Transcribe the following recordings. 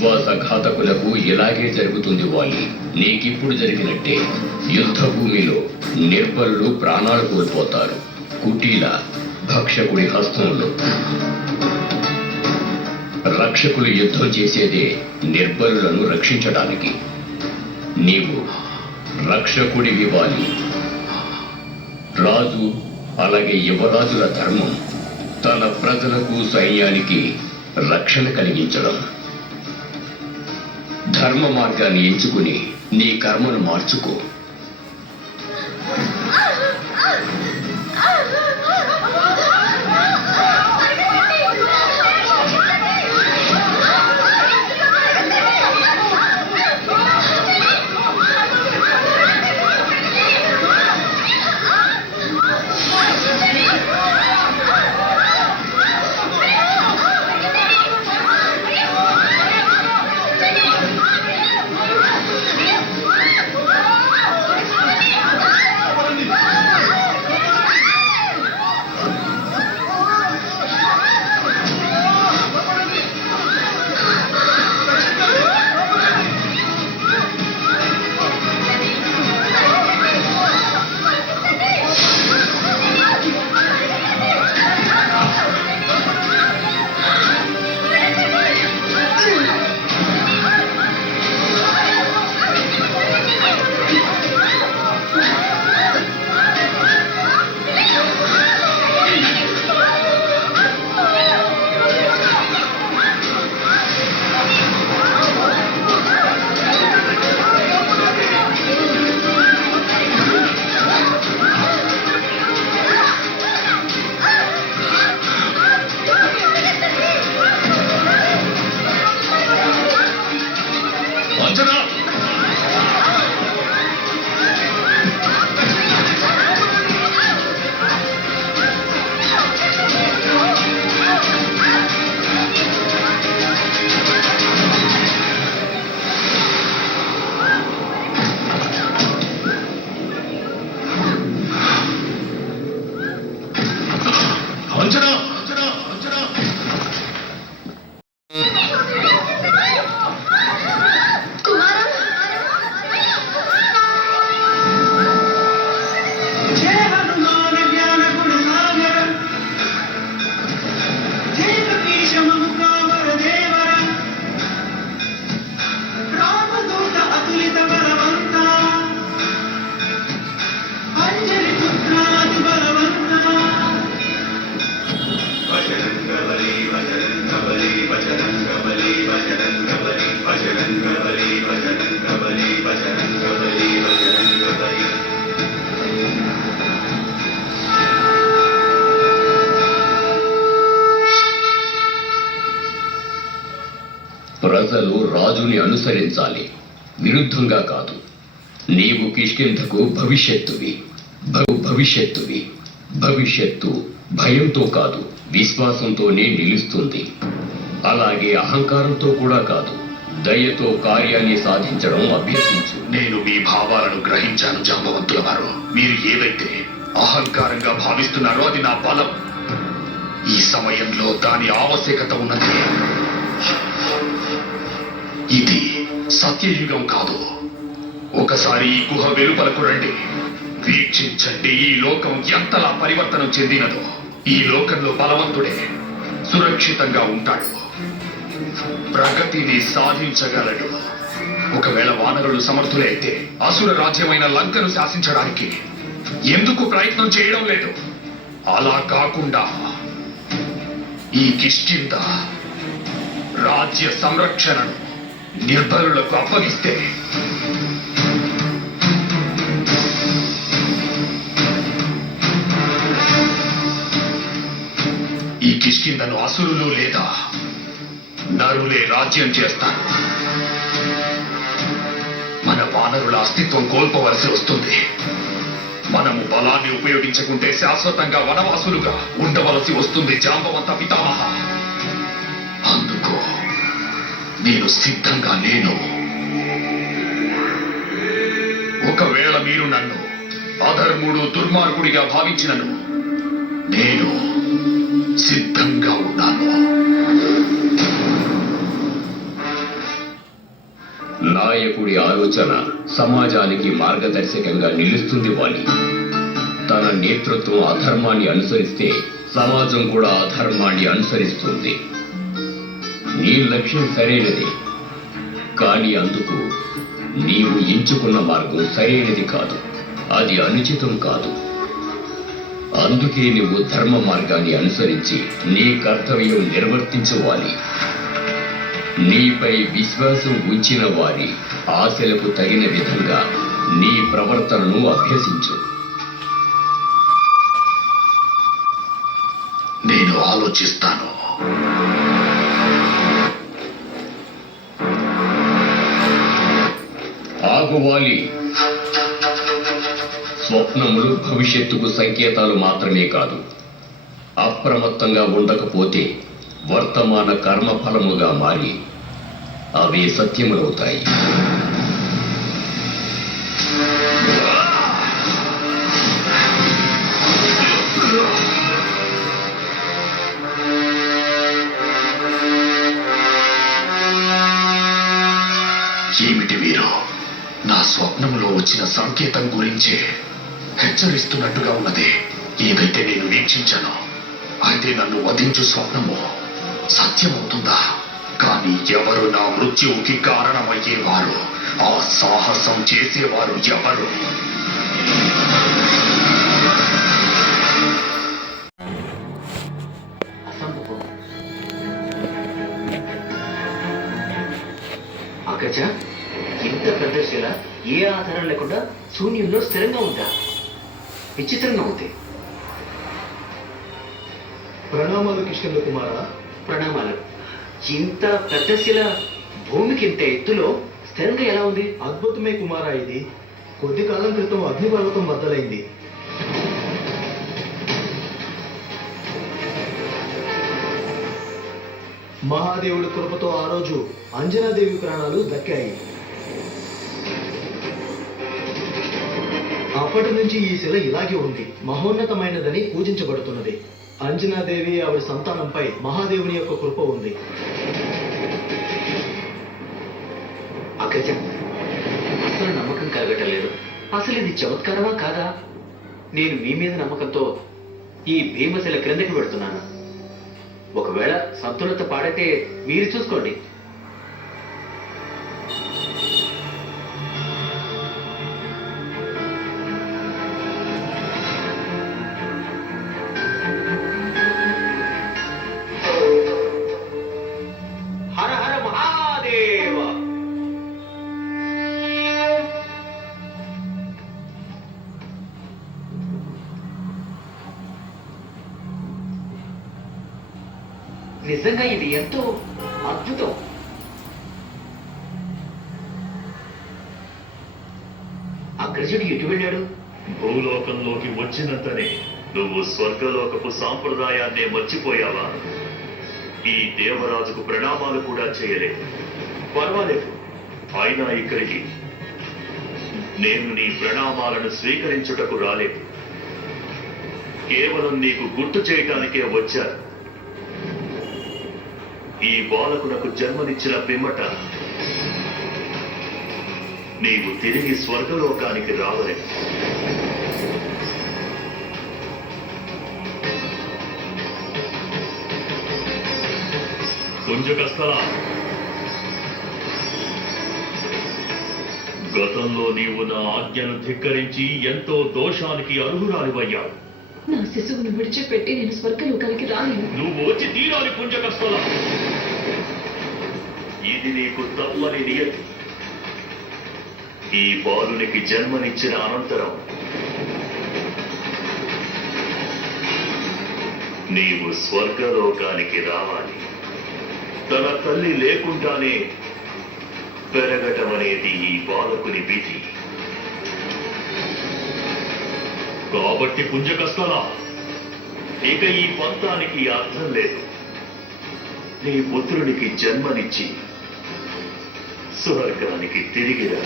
విశ్వాసఘాతకులకు ఇలాగే జరుగుతుంది వాలి. నీకిప్పుడు జరిగినట్టే. యుద్ధ భూమిలో నిర్బలులు ప్రాణాలు కోల్పోతారు. కుటీల భక్షకుడి హస్తంలో. రక్షకులు యుద్ధం చేసేదే నిర్బలులను రక్షించడానికి. నీవు రక్షకుడివి వాలి. రాజు అలాగే యువరాజుల ధర్మం తన ప్రజలకు సైన్యానికి రక్షణ కలిగించడం. ధర్మ మార్గాన్ని ఎంచుకుని నీ కర్మను మార్చుకో. ప్రజలు రాజుని అనుసరించాలి, విరుద్ధంగా కాదు. నీవు కిష్కింధకు భవిష్యత్తువి. భవిష్యత్తు భయంతో కాదు, విశ్వాసంతోనే నిలుస్తుంది. అలాగే అహంకారంతో కూడా కాదు, దయతో కార్యాన్ని సాధించడం అభ్యసించు. నేను మీ భావాలను గ్రహించాను జాంబవంతుల వారు. మీరు ఏదైతే అహంకారంగా భావిస్తున్నారో అది నా బలం. ఈ సమయంలో దాని ఆవశ్యకత ఉన్నది. ఇది సత్యయుగం కాదు. ఒకసారి ఈ గుహ వెలుపలకు రండి, వీక్షించండి ఈ లోకం ఎంతలా పరివర్తనం చెందినదో. ఈ లోకంలో బలవంతుడే సురక్షితంగా ఉంటాడు, ప్రగతిని సాధించగలడు. ఒకవేళ వానరులు సమర్థులైతే అసుర రాజ్యమైన లంకను శాసించడానికి ఎందుకు ప్రయత్నం చేయడం లేదు? అలా కాకుండా ఈ కిష్కింధ రాజ్య సంరక్షణను నిర్బలులకు అప్పగిస్తే ఈ కిష్కింధను అసురులు లేదా నరులే రాజ్యం చేస్తారు. మన వానరుల అస్తిత్వం కోల్పోవలసి వస్తుంది. మనము బలాన్ని ఉపయోగించకుంటే శాశ్వతంగా వనవాసులుగా ఉండవలసి వస్తుంది జాంబవంత పితామహ. అందుకు నేను సిద్ధంగా లేను. ఒకవేళ మీరు నన్ను అధర్ముడు దుర్మార్గుడిగా భావించినను నేను సిద్ధంగా ఉన్నాను. నాయకుడి ఆలోచన సమాజానికి మార్గదర్శకంగా నిలుస్తుంది వాలి. తన నేతృత్వం అధర్మాన్ని అనుసరిస్తే సమాజం కూడా అధర్మాన్ని అనుసరిస్తుంది. నీ లక్ష్యం సరైనది, కానీ అందుకు నీవు ఎంచుకున్న మార్గం సరైనది కాదు. అది అనుచితం కాదు. అందుకే నువ్వు ధర్మ మార్గాన్ని అనుసరించి నీ కర్తవ్యం నిర్వర్తించువాలి. నీపై విశ్వాసం ఉంచిన వారి ఆశలకు తగిన విధంగా నీ ప్రవర్తనను అభ్యసించు. నేను ఆలోచిస్తాను. ఆగువాలి. స్వప్నములు భవిష్యత్తుకు సంకేతాలు మాత్రమే కాదు. అప్రమత్తంగా ఉండకపోతే వర్తమాన కర్మఫలముగా మారి అవి సత్యములవుతాయి. ఏమిటి మీరు? నా స్వప్నంలో వచ్చిన సంకేతం గురించే హెచ్చరిస్తున్నట్టుగా ఉన్నది. ఏదైతే నేను వీక్షించానో అయితే నన్ను వధించు స్వప్నము సత్యమవుతుందా? కానీ ఎవరు నా మృత్యువుకి కారణమయ్యేవారు? ఆ సాహసం చేసేవారు ఎవరు? అగ్రజ, ఇంత పెద్ద శిల ఏ ఆధారం లేకుండా శూన్యంలో స్థిరంగా ఉందా? విచిత్రంగా ఉంది. ప్రణామాలు కిష్కింద కుమార. ప్రణామాలు. ఇంత పెద్ద శిల భూమికి ఇంత ఎత్తులో స్థిరంగా ఎలా ఉంది? అద్భుతమే కుమార. ఇది కొద్ది కాలం క్రితం అగ్నిపర్వతం బద్దలైంది. మహాదేవుడి కృపతో ఆ రోజు అంజనాదేవి ప్రాణాలు దక్కాయి. అప్పటి నుంచి ఈ శిల ఇలాగే ఉంది. మహోన్నతమైనదని పూజించబడుతున్నది. అంజనాదేవి ఆవిడ సంతానంపై మహాదేవుని యొక్క కృప ఉంది. అగ్రజ, అసలు నమ్మకం కలగటం లేదు. అసలు ఇది చమత్కారమా కాదా? నేను మీ మీద నమ్మకంతో ఈ భీమశిల క్రిందకి పెడుతున్నాను. ఒకవేళ సంతులత పాడైతే మీరు చూసుకోండి. హర హర మహాదేవ. నిజంగా ఇది ఎంతో అద్భుతం. అగ్రజుడు ఎటు వెళ్ళాడు? భూలోకంలోకి వచ్చినంతనే నువ్వు స్వర్గలోకపు సాంప్రదాయాన్నే మర్చిపోయావా? ఈ దేవరాజుకు ప్రణామాలు కూడా చేయలేదు. పర్వాలేదు, అయినా ఇక్కడికి నేను నీ ప్రణామాలను స్వీకరించుటకు రాలేదు. కేవలం నీకు గుర్తు చేయటానికే వచ్చాను. ఈ బాలకునకు జన్మనిచ్చిన పిమ్మట నీవు తిరిగి స్వర్గలోకానికి రావలేదు. కుంజకస్థల, గతంలో నీవు నా ఆజ్ఞను ధిక్కరించి ఎంతో దోషానికి అర్హురాలివయ్యావు. నా శిశువును విడిచిపెట్టి నేను స్వర్గలోకానికి రాలేను. నువ్వు వచ్చి తీరాలి కుంజకస్థల. ఇది నీకు తప్పని నియతి. ఈ బాలునికి జన్మనిచ్చిన అనంతరం నీవు స్వర్గలోకానికి రావాలి. తన తల్లి లేకుండానే పెరగటం అనేది ఈ బాలకుని విధి. కాబట్టి పుంజకస్థల, ఇక ఈ పంతానికి అర్థం లేదు. నీ పుత్రునికి జన్మనిచ్చి స్వర్గానికి తిరిగిరా.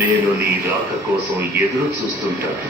నేను నీ రాక కోసం ఎదురు చూస్తుంటాను.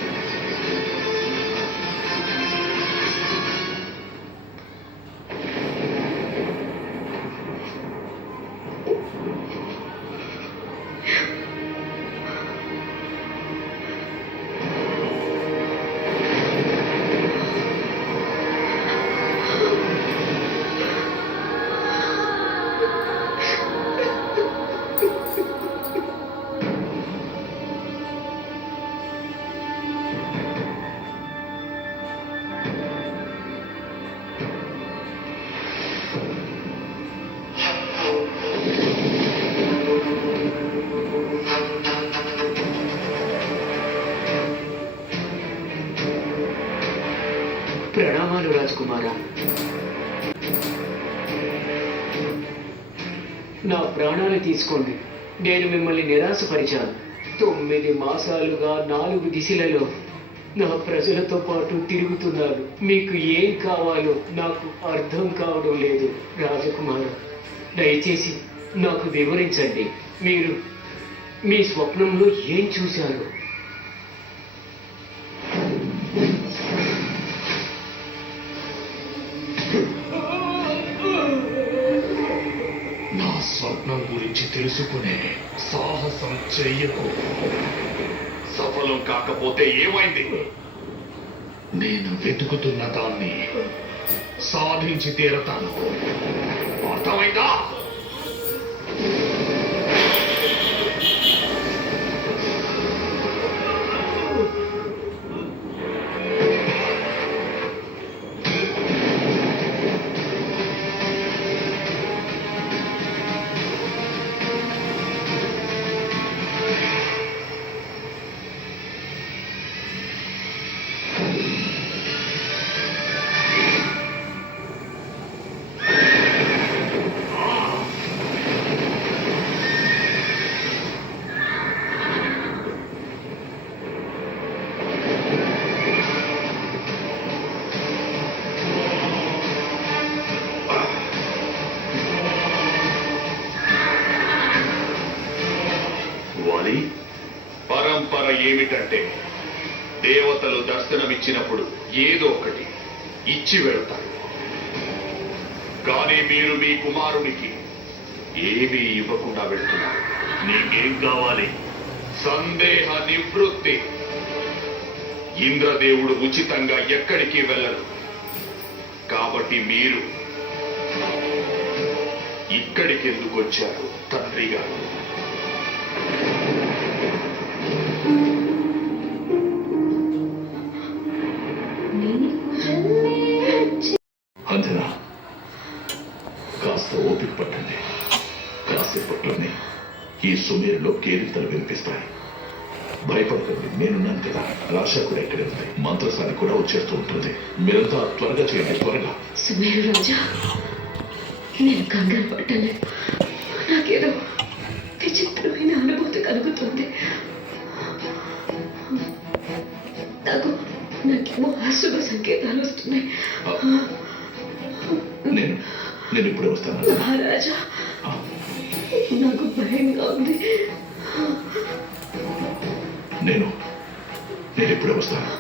ప్రణామాలు రాజకుమారా. నా ప్రాణాలు తీసుకోండి. నేను మిమ్మల్ని నిరాశపరిచాను. 9 మాసాలుగా 4 దిశలలో నా ప్రజలతో పాటు తిరుగుతున్నాను. మీకు ఏం కావాలో నాకు అర్థం కావడం లేదు రాజకుమారా. దయచేసి నాకు వివరించండి. మీరు మీ స్వప్నంలో ఏం చూశారు? నా స్వప్నం గురించి తెలుసుకునే సాహసం చెయ్యకు. సఫలం కాకపోతే ఏమైంది? నేను వెతుకుతున్న దాన్ని సాధించి తీరతాను. అర్థమైందా? వాలి, పరంపర ఏమిటంటే దేవతలు దర్శనమిచ్చినప్పుడు ఏదో ఒకటి ఇచ్చి వెళ్తారు. కానీ మీరు మీ కుమారునికి ఏమీ ఇవ్వకుండా వెళ్తున్నారు. నీకేం కావాలి? సందేహ నివృత్తి. ఇంద్రదేవుడు ఉచితంగా ఎక్కడికి వెళ్ళరు. కాబట్టి మీరు ఇక్కడికి ఎందుకు వచ్చారు తండ్రి గారు? అంజనా, కాస్త ఓపిక పట్టండి. కాసేపట్లోనే ఈ సుమేరులో కేరింతలు వినిపిస్తాయి. భయపడకండి, నేనున్నాను కదా. రాషా కూడా ఇక్కడే ఉంది. మంత్రసాని కూడా వచ్చేస్తూ ఉంటుంది. మీరంతా త్వరగా చేయండి, త్వరగా. సుమేరు రాజా, నేను కంగారు పట్టలేదు. నాకేదో విచిత్రమైన అనుభూతి కలుగుతుంది. నాకేమో అశుభ సంకేతాలు వస్తున్నాయి. నేను ఇప్పుడే వస్తాను. మహారాజా, నాకు భయంగా ఉంది. నేను ఇప్పుడే వస్తాను.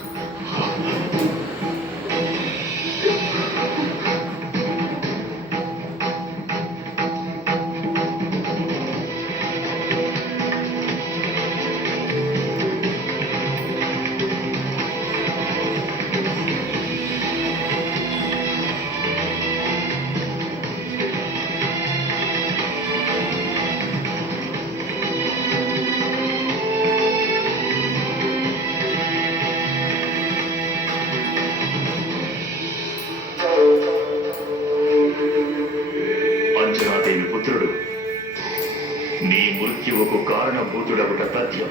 అంజనాదేవి పుత్రుడు నీ మృత్యువుకు కారణభూతుడగుట తథ్యం.